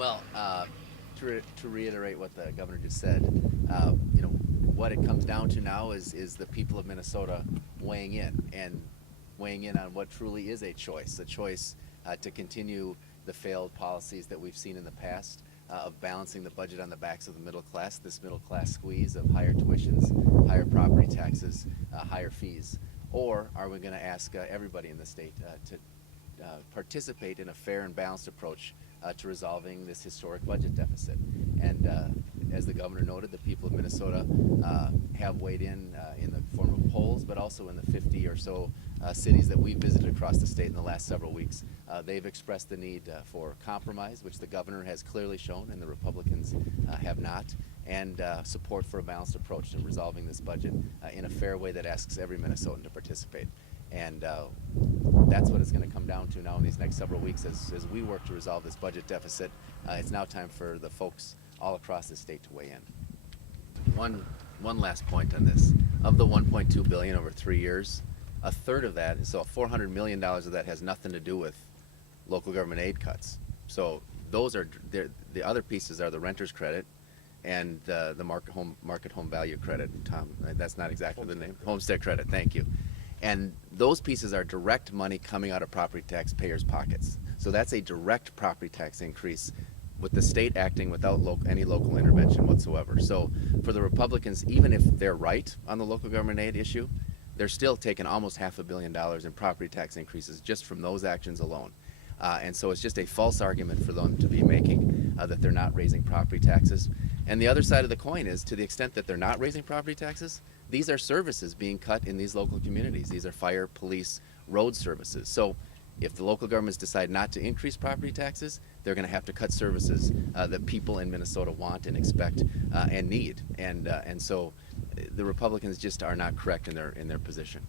Well, to reiterate what the governor just said, what it comes down to now is the people of Minnesota weighing in on what truly is a choice to continue the failed policies that we've seen in the past of balancing the budget on the backs of the middle class, this middle class squeeze of higher tuitions, higher property taxes, higher fees, or are we going to ask everybody in the state to participate in a fair and balanced approach to resolving this historic budget deficit? And as the governor noted, the people of Minnesota have weighed in the form of polls, but also in the 50 or so cities that we've visited across the state in the last several weeks. They've expressed the need for compromise, which the governor has clearly shown and the Republicans have not, and support for a balanced approach to resolving this budget in a fair way that asks every Minnesotan to participate. And that's what it's going to come down to now in these next several weeks as we work to resolve this budget deficit. It's now time for the folks all across the state to weigh in. One last point on this. Of the $1.2 billion over 3 years, a third of that, so $400 million of that has nothing to do with local government aid cuts. So those are the other pieces are the renter's credit and the market home value credit. Tom, that's not exactly the name. Homestead credit. Thank you. And those pieces are direct money coming out of property taxpayers' pockets. So that's a direct property tax increase with the state acting without any local intervention whatsoever. So for the Republicans, even if they're right on the local government aid issue, they're still taking almost $500 million in property tax increases just from those actions alone. And so it's just a false argument for them to be making that they're not raising property taxes. And the other side of the coin is, to the extent that they're not raising property taxes, these are services being cut in these local communities. These are fire, police, road services. So if the local governments decide not to increase property taxes, they're going to have to cut services that people in Minnesota want and expect and need. And so the Republicans just are not correct in their position.